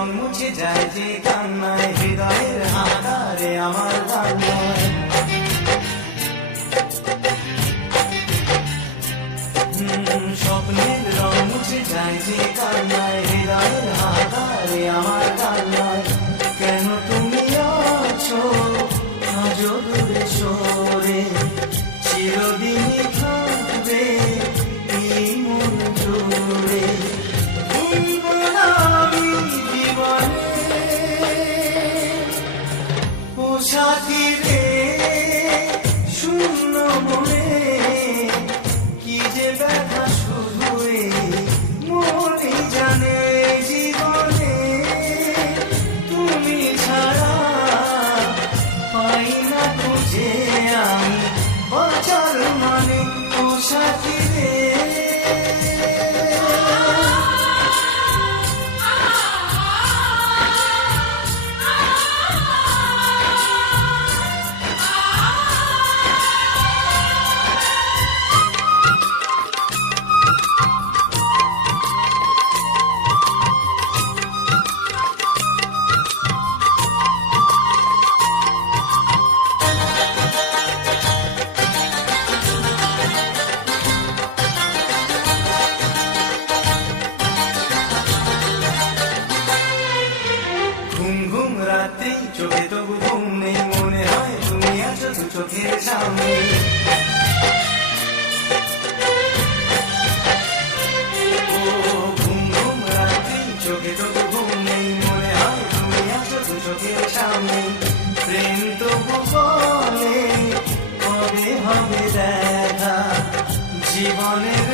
রং মুছে যায় যে কান্নায়, হৃদয়ের আকারে আমার কান্নায়। স্বপ্নের রং মুছে যায় যে কান্নায়, হৃদয়ের আকারে আমার কান্নায়। কেন তুমি আছো আজও দূরে সরে, চিরদিনই থাকবে এই মন জুড়ে। ভুলবো না আমি জীবনে ও সাথী রে, শূন্য মনে কি যে ব্যথা শুধু মনে জানে। জীবনে তুমি ছাড়া পাই না খুঁজে আমি বাঁচার মানে, ও সাথী রে। ঘুম ঘুম রাতে চোখে তবু ঘুম নেই, মনে হয় তুমি আছো দু চোখের সামনে। ও ঘুম ঘুম রাতে চোখে তবু ঘুম নেই, মনে হয় তুমি আছো দু চোখের সামনে। প্রেম তবু বলে কবে হবে দেখা, জীবনের